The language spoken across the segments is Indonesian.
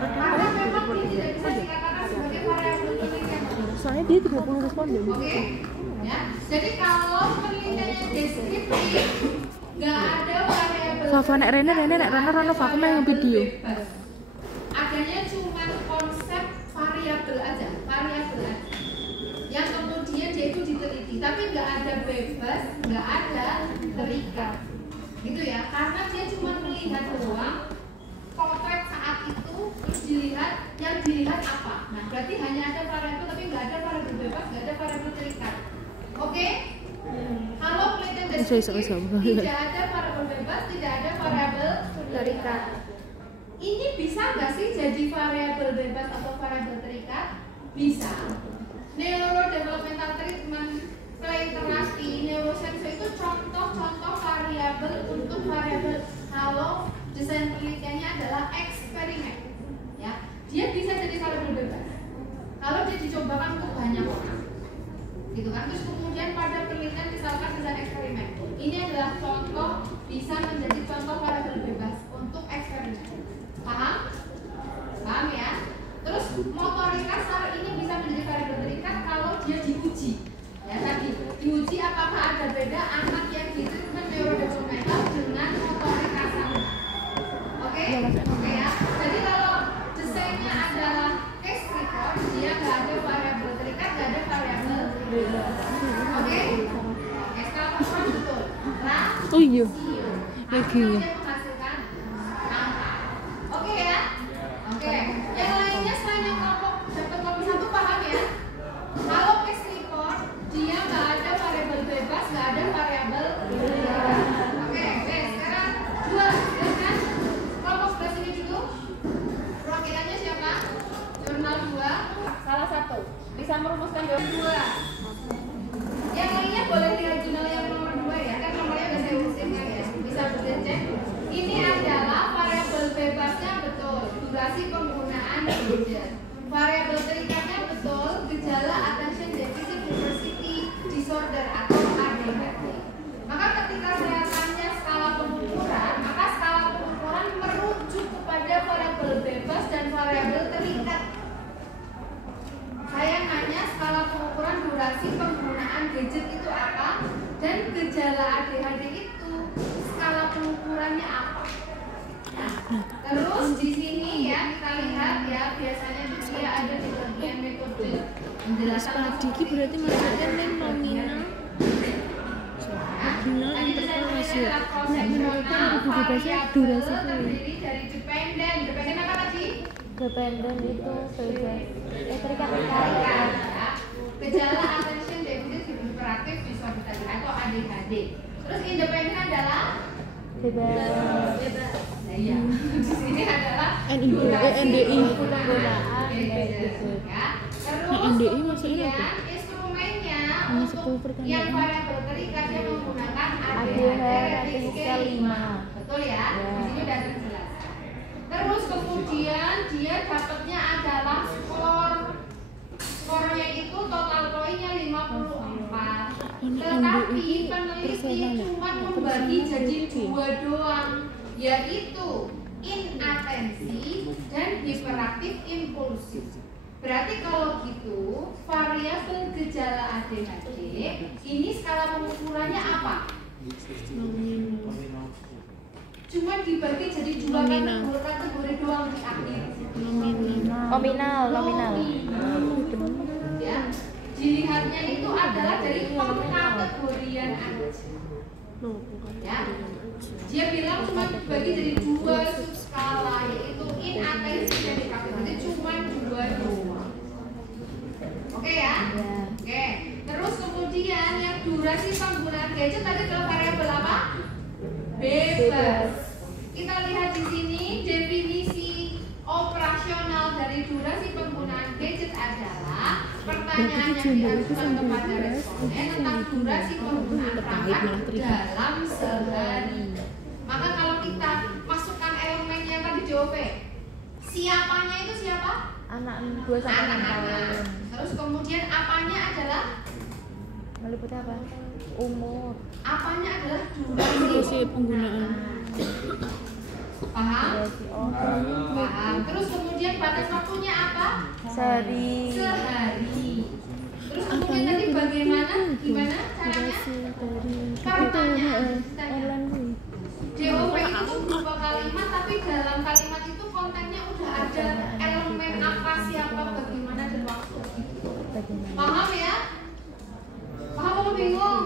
Karena memang dia tidak bisa dikatakan sebagai variabel penelitian. Soalnya dia 30 responden. Oke. Ya. Jadi kalau penelitiannya deskriptif, nggak ada variabel. Fafa nek Rene aku main video. Adanya cuma konsep variabel aja. Yang kemudian dia itu diteliti, tapi nggak ada bebas, nggak ada terikat, gitu ya. Karena dia cuma melihat doang potret saat itu, terus yang dilihat apa. Nah, berarti hanya ada variabel, tapi nggak ada variabel bebas, nggak ada variabel terikat. Oke? Kalau penelitian deskriptif tidak ada variabel bebas, tidak ada variabel terikat. Ini bisa nggak sih jadi variabel bebas atau variabel terikat? Bisa. Neurodevelopmental treatment, play terapi, neurosensor itu contoh-contoh variabel untuk variabel. Kalau desain penelitiannya adalah eksperimen, ya, dia bisa jadi variabel bebas. Kalau dia dicobakan untuk banyak orang, gitu kan. Terus kemudian pada penelitian misalkan desain eksperimen, ini adalah contoh, bisa menjadi contoh variabel bebas untuk eksperimen. Paham? Paham ya? Terus motorik kasar ini bisa menjadi variabel terikat kalau dia diuji. Ya tadi diuji apakah ada beda anak yang ditreatment neurodevelopmental dengan motorik kasar. Oke? Oke ya. Jadi kalau desainnya adalah case record, dia nggak ada variabel terikat, nggak ada variabel bebas. Oke? Skala performance betul. Oh iya. Lagi ya. Menghasilkan angka. Oke ya? Oke. Yang lainnya selain yang kelompok dapat kelompok satu paham ya? Kalau case report dia nggak ada variabel bebas, nggak ada variabel bebas. Oke, sekarang dua dengan kelompok sebelah sini dulu. Perwakilannya siapa? Jurnal 2, salah satu. Bisa merumuskan jurnal 2. Yang lainnya boleh lihat jurnal yang nomor 2 ya, kan nomornya udah saya urusin kan ya. Bisa cek. Ini adalah variabel bebasnya betul, durasi penggunaan gadget. Variabel terikatnya betul, gejala attention deficit diversity disorder atau ADHD. Maka ketika saya tanya skala pengukuran, maka skala pengukuran merujuk kepada variabel bebas dan variabel terikat. Saya nanya skala pengukuran durasi penggunaan gadget itu apa, dan gejala ADHD itu skala pengukurannya apa. Terus di sini ya kita lihat ya, biasanya dia ada di bagian metode penjelasan. Diki berarti masuknya nih nominal. Tadi Informasi. variabel terdiri dari dependen apa tadi? Dependen itu bebas. Terikat. Gejala attention deficit hyperactive disorder tadi atau ADHD. Terus independen adalah Bebas. Iya. Di sini adalah NDI penggunaan gadget. Ya. Terus NDI maksudnya apa? Instrumennya Hanya untuk 10 yang variabel terikat yang menggunakan ADHD rating scale 5. Betul ya? Di sini udah terjelas. Terus kemudian dia dapatnya adalah skornya itu total poinnya 54. Tetapi peneliti cuma membagi jadi 2 doang, yaitu inatensi dan hiperaktif impulsif. Berarti kalau gitu variabel gejala ADHD ini skala pengukurannya apa? Cuma dibagi jadi 2 kategori doang di akhir. Nominal. Ya. Dilihatnya itu adalah dari pengkategorian aja. Ya. Dia bilang cuma dibagi jadi 2 subskala, yaitu inatensi dan hiperaktif. Jadi cuma 2 doang. Oke ya? Oke. Terus kemudian yang durasi penggunaan gadget tadi adalah variabel apa? Bebas. Kita lihat di sini definisi operasional dari durasi penggunaan gadget adalah pertanyaan yang diajukan kepada responden tentang durasi penggunaan perangkat dalam sehari. Maka kalau kita masukkan elemen yang tadi JOP, siapanya itu siapa? Anak 2 sampai 6 tahun. Terus kemudian apanya adalah Meliputi apa? Umur. apanya adalah Durasi durasi penggunaan. Paham? Durasi. Oh, Paham. Terus kemudian batas waktunya apa? sehari. Sehari. Terus kemudian tadi bagaimana? Gimana caranya? Katanya DOP itu berupa kalimat, tapi dalam kalimat itu kontennya udah ada elemen apa, siapa, bagaimana, dan waktu. Paham ya? Paham apa bingung?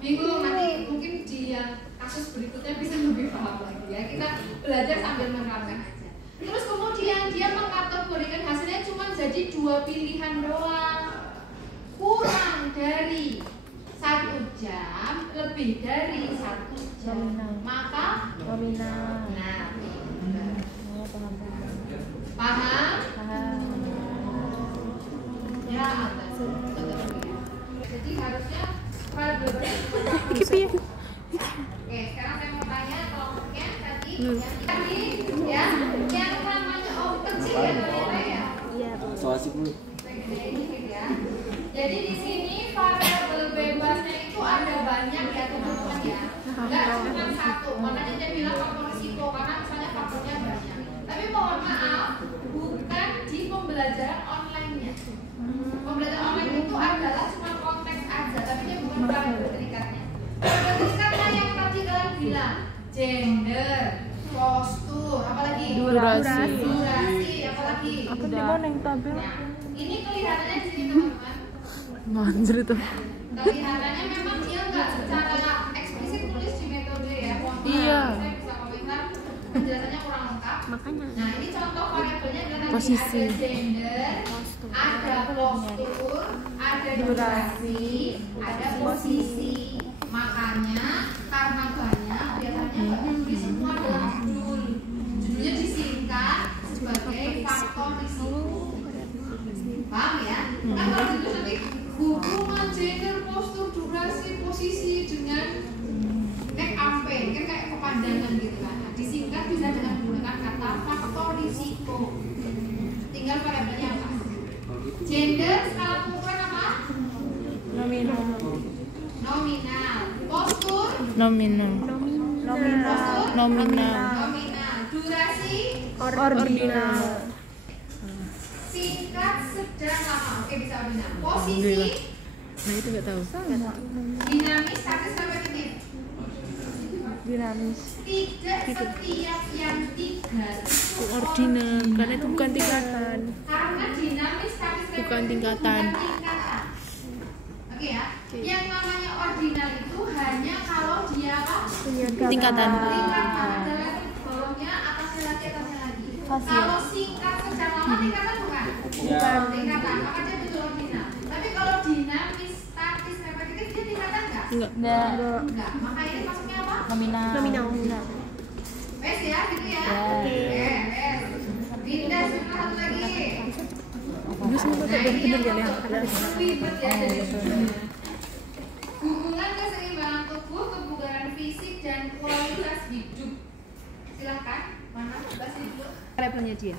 Bingung, nanti mungkin di yang kasus berikutnya bisa lebih paham lagi ya. Kita belajar sambil menerapkan aja. Terus kemudian dia mengkategorikan hasilnya cuma jadi 2 pilihan doang. Kurang dari 1 jam, lebih dari 1 jam. Maka Nominal. nah, Oh, paham. paham? Paham. Ya, atas. Jadi harusnya pada Oke, sekarang saya mau tanya kelompoknya tadi ya, yang namanya kecil ya ternyata ya. Iya. Soal dulu. Ya. Jadi di sini variabel bebasnya itu ada banyak ya teman-teman ya. Enggak cuma 1. Makanya dia bilang faktor risiko karena misalnya faktornya banyak. Tapi mohon maaf, bukan di pembelajaran online-nya. Pembelajaran online itu adalah cuma konteks aja, tapi dia bukan variabel terikatnya. Variabel terikatnya yang tadi kalian bilang, gender, postur, apalagi durasi, apalagi. Aku di mana yang tabel? Nah, ini kelihatannya di sini teman-teman. Manjir itu. Kelihatannya memang dia nggak secara eksplisit tulis di metode ya. Iya. Saya bisa komentar penjelasannya kurang lengkap. Makanya. Nah, ini contoh variabelnya adalah Posisi. ada gender, ada postur, ada durasi, ada posisi. Makanya karena banyak biasanya nggak ditulis semua dalam judul. Judulnya disingkat sebagai faktor risiko. Paham ya? Kan kalau itu nanti hubungan gender, postur, durasi, posisi dengan nek ampe kan kayak kepanjangan gitu kan. Nah, disingkat bisa dengan menggunakan kata faktor risiko. Tinggal variabelnya apa? Gender skala pengukuran apa? Nominal. Nominal. Postur? Nominal. Postur? Nominal. Nominal. Durasi? Ordinal. Singkat, sedang, lama. Oke, bisa ordinal. Posisi? Nah, itu nggak tahu. Dinamis, statis, repetitif. Dinamis. Tidak setiap yang 3 itu Ordinal, karena itu bukan tingkatan. Karena dinamis, statis, repetitif Bukan tingkatan. bukan tingkatan. Oke ya. Yang namanya ordinal itu hanya kalau dia apa? Tingkatan. Tingkatan adalah bawahnya, atasnya lagi, atasnya lagi. Kalau singkat, sedang, lama tingkatan bukan? Bukan tingkatan, maka dia betul ordinal. Tapi kalau dinamis, statis, repetitif dia tingkatan enggak? Enggak. Enggak. Maka ini maksudnya apa? Nominal. Wes ya, gitu ya. Ya. Wes. Pindah satu lagi. Ini semua benar-benar ya, Lea. Ribet ya dari sini. Hubungan keseimbangan tubuh, kebugaran fisik dan kualitas hidup. Silakan. Mana bahas itu? Variabelnya dia.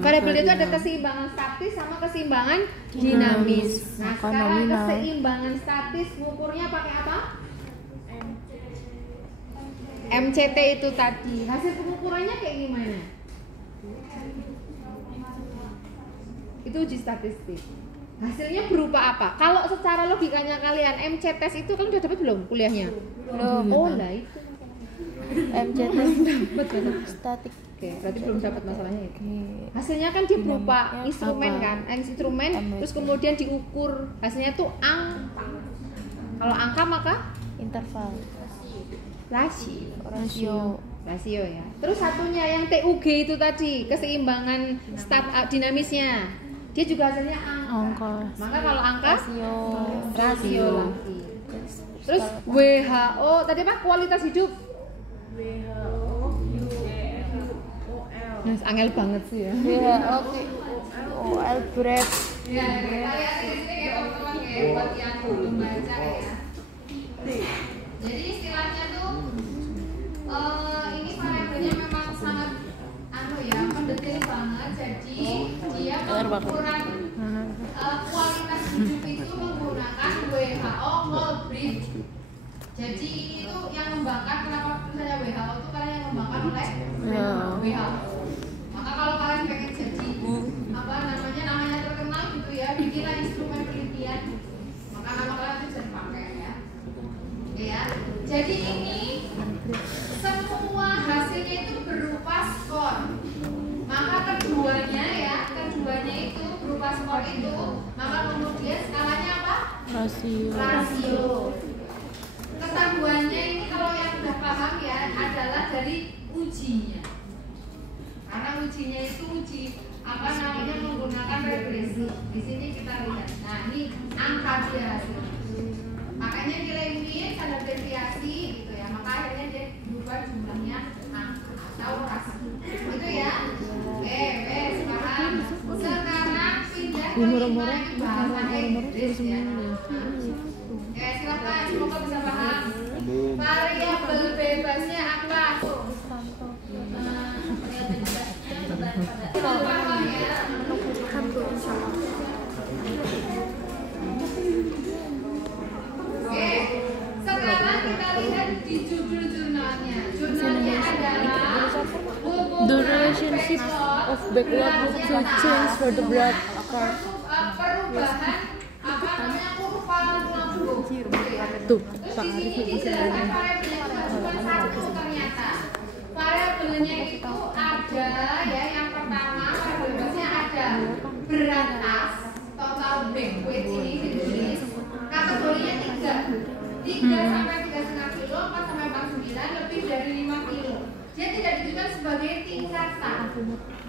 Variabelnya itu ada keseimbangan statis sama keseimbangan dinamis. Nah, sekarang keseimbangan statis ngukurnya pakai apa? MCT itu tadi. Hasil pengukurannya kayak gimana? Itu uji statistik. Hasilnya berupa apa? Kalau secara logikanya kalian MCTes itu kan udah dapat belum kuliahnya? Belum. Oh lah itu. MCT Betul. statik. Oke, berarti belum dapat masalahnya itu. Hasilnya kan dia berupa instrumen kan, instrumen terus kemudian diukur. Hasilnya tuh angka. Kalau angka maka Interval. rasio ya. Terus satunya yang TUG itu tadi, keseimbangan dinamisnya. Dia juga hasilnya angka. Maka kalau angka rasio lagi. Terus WHO tadi apa? Kualitas hidup. Nah, angel banget sih ya. OL berat. Ya, kalian di sini kayak teman-teman kayak buat yang belum baca ya. Jadi istilahnya tuh ini variabelnya memang sangat mendetail banget. Jadi dia pengukuran kualitas hidup itu menggunakan WHO Whole Breed Jadi itu yang membangkang, kenapa misalnya WHO itu karena yang membangkang oleh WHO. Maka kalau kalian pengen jadi namanya terkenal gitu ya, bikinlah instrumen penelitian. Maka nama kalian itu bisa dipakai ya. Oke ya. Jadi ini semua hasilnya itu berupa skor. Maka keduanya itu berupa skor itu, maka kemudian skalanya apa? Rasio. Ketahuannya ini kalau yang sudah paham ya adalah dari ujinya. Karena ujinya itu uji menggunakan regresi. Di sini kita lihat. Nah, ini angka dia hasilnya. Makanya nilai min standar deviasi gitu ya. Maka akhirnya dia berubah jumlahnya angka atau rasio. Itu ya. Oke, paham. Sekarang pindah ke bahasan Inggris ya. Oke, silakan, semoga bisa paham. Variabel bebasnya apa? Paham ya? Oke, sekarang kita lihat di judul jurnalnya. Jurnalnya adalah The relationship of backlog to change for the blood curve. Perubahan kurva lambung. Tuh, Terus di sini dijelaskan variabelnya cuma satu ternyata. Variabelnya itu ada ya, yang pertama variabelnya ada berat tas, total back weight ini ditulis. Kategorinya 3 sampai 3,5 kilo, 4 sampai 49, lebih dari 5 kilo. Dia tidak ditunjukkan sebagai tingkatan,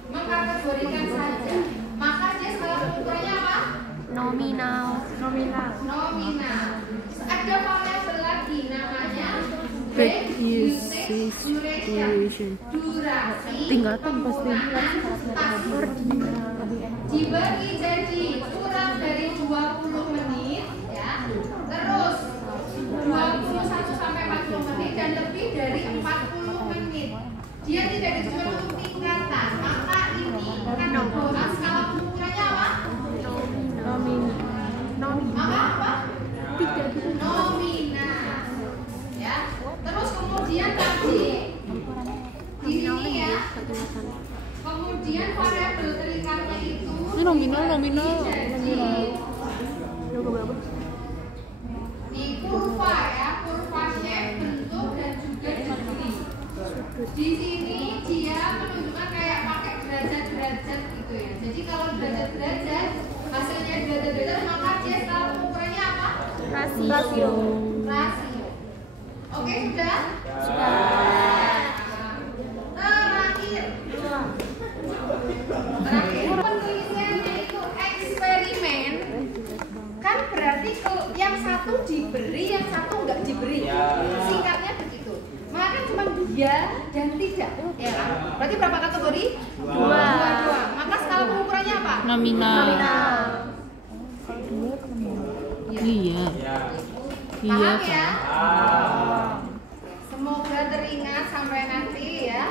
mengkategorikan saja. Maka dia skala pengukurannya apa? Nominal. Ada variabel lagi namanya Back usage duration. Durasi Tingkatan pasti. dibagi jadi kurang dari 20 menit ya. Terus 21 sampai 40 menit dan lebih dari 40 menit. Dia tidak dijual untuk tingkatan. Maka ini kategori skala pengukurannya apa? Maka apa? Nominal. Ya. Terus kemudian tadi di sini ya. Kemudian variabel terikatnya itu Ini nominal. di kurva ya, kurva shape, bentuk dan juga degree. Di sini dia menunjukkan kayak pakai derajat-derajat gitu ya. Jadi kalau derajat-derajat hasilnya derajat-derajat, maka dia skala pengukurannya apa? Rasio. Oke, sudah? Terakhir penelitiannya itu eksperimen. Kan berarti kalau yang satu diberi, yang satu nggak diberi. Singkatnya begitu. Maka cuma dia dan tidak. Ya kan? Berarti berapa kategori? 2. Maka skala pengukurannya apa? Nominal. Iya. Paham ya? Semoga teringat sampai nanti ya.